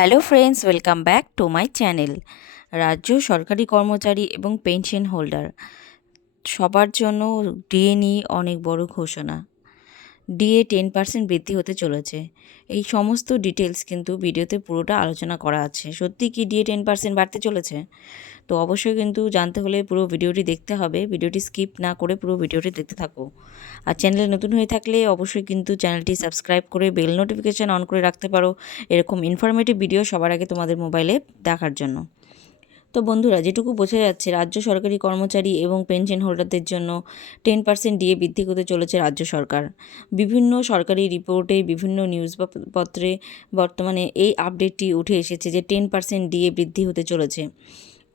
Hello friends, welcome back to my channel. রাজ্য সরকারি কর্মচারী এবং পেনশন হোল্ডার সবার জন্য ডিএ নিয়ে অনেক বড় ঘোষণা। ডিএ 10% বৃদ্ধি হতে চলেছে। এই সমস্ত ডিটেলস কিন্তু ভিডিওতে পুরোটা আলোচনা করা আছে। সত্যি কি ডিএ 10% বাড়তে চলেছে? তো অবশ্যই কিন্তু জানতে হলে পুরো ভিডিওটি দেখতে হবে। ভিডিওটি স্কিপ না করে পুরো ভিডিওটি দেখতে থাকো। আর চ্যানেলে নতুন হয়ে থাকলে অবশ্যই কিন্তু চ্যানেলটি সাবস্ক্রাইব করে বেল নোটিফিকেশান অন করে রাখতে পারো, এরকম ইনফরমেটিভ ভিডিও সবার আগে তোমাদের মোবাইলে দেখার জন্য। তো বন্ধুরা, যেটুকু বোঝা যাচ্ছে, রাজ্য সরকারি কর্মচারী এবং পেনশন হোল্ডারদের জন্য 10% ডিএ বৃদ্ধি করতে চলেছে রাজ্য সরকার। বিভিন্ন সরকারি রিপোর্টে, বিভিন্ন নিউজ পত্রে বর্তমানে এই আপডেটটি উঠে এসেছে যে 10% ডিএ বৃদ্ধি হতে চলেছে।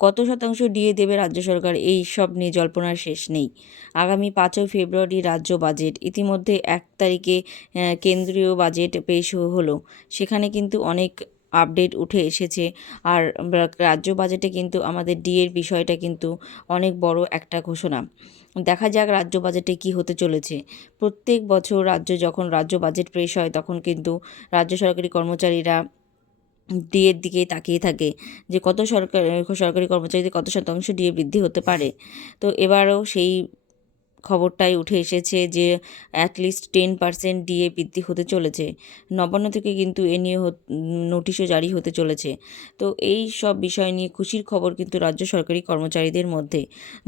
কত শতাংশ ডিএ দেবে রাজ্য সরকার, এই সব নিয়ে জল্পনার শেষ নেই। আগামী 5ই ফেব্রুয়ারি রাজ্য বাজেট, ইতিমধ্যে 1 তারিখে কেন্দ্রীয় বাজেট পেশ হলো। সেখানে কিন্তু অনেক আপডেট উঠে এসেছে। আর রাজ্য বাজেটে কিন্তু আমাদের ডিএর বিষয়টা কিন্তু অনেক বড় একটা ঘোষণা। দেখা যাক রাজ্য বাজেটে কি হতে চলেছে। প্রত্যেক বছর যখন রাজ্য বাজেট পেশ হয়, তখন কিন্তু রাজ্য সরকারি কর্মচারীরা ডিএর দিকেই তাকিয়ে থাকে যে সরকারি কর্মচারীদের কত শতাংশ ডিএ বৃদ্ধি হতে পারে। তো এবারও সেই খবরটাই উঠে এসেছে যে অ্যাটলিস্ট 10% ডিএ বৃদ্ধি হতে চলেছে। নবান্ন থেকে কিন্তু এ নিয়ে নোটিশও জারি হতে চলেছে। তো এই সব বিষয় নিয়ে খুশির খবর কিন্তু রাজ্য সরকারি কর্মচারীদের মধ্যে।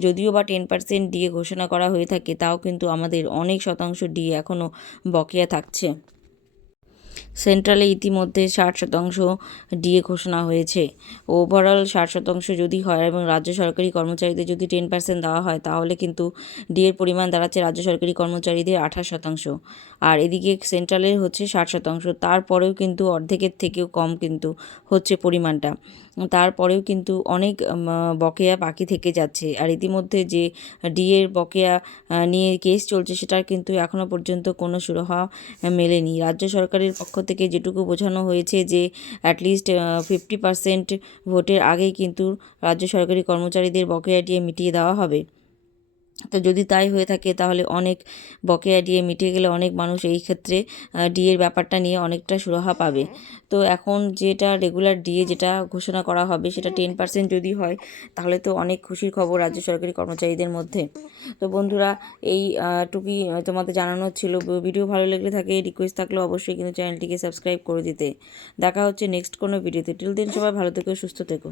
যদিও বা 10% ডিএ ঘোষণা করা হয়ে থাকে, তাও কিন্তু আমাদের অনেক শতাংশ ডিএ এখনও বকেয়া থাকছে। সেন্ট্রালে ইতিমধ্যে 60% ডিএ ঘোষণা হয়েছে। ওভারঅল 60% যদি হয় এবং রাজ্য সরকারি কর্মচারীদের যদি 10% দেওয়া হয়, তাহলে কিন্তু ডিএর পরিমাণ দাঁড়াচ্ছে রাজ্য সরকারি কর্মচারীদের 28%। আর এদিকে সেন্ট্রালের হচ্ছে 60%। তারপরেও কিন্তু অর্ধেকের থেকেও কম কিন্তু হচ্ছে পরিমাণটা। তারপরেও কিন্তু অনেক বকেয়া বাকি থেকে যাচ্ছে। আর ইতিমধ্যে যে ডিএর বকেয়া নিয়ে কেস চলছে, সেটার কিন্তু এখনও পর্যন্ত কোনো সুরাহা মেলেনি। রাজ্য সরকারের পক্ষ থেকে যেটুকু বোঝানো হয়েছে যে অ্যাটলিস্ট 50% ভোটের আগেই কিন্তু রাজ্য সরকারি কর্মচারীদের বকেয়া ডিএ মিটিয়ে দেওয়া হবে। তো যদি তাই হয়ে থাকে, তাহলে অনেক বকেয়া ডিএ মিটে গেলে অনেক মানুষ এই ক্ষেত্রে ডিএর ব্যাপারটা নিয়ে অনেকটা সুরাহা পাবে। তো এখন যেটা রেগুলার ডিএ যেটা ঘোষণা করা হবে, সেটা 10% যদি হয়, তাহলে তো অনেক খুশির খবর রাজ্য সরকারি কর্মচারীদের মধ্যে। তো বন্ধুরা, এই টুকুই তোমাদের জানানো ছিল। ভিডিও ভালো লাগলে থাকে, রিকোয়েস্ট থাকলে অবশ্যই কিন্তু চ্যানেলটিকে সাবস্ক্রাইব করে দিতে। দেখা হচ্ছে নেক্সট কোনো ভিডিওতে। টিল দেন সবাই ভালো থেকো, সুস্থ থেকো।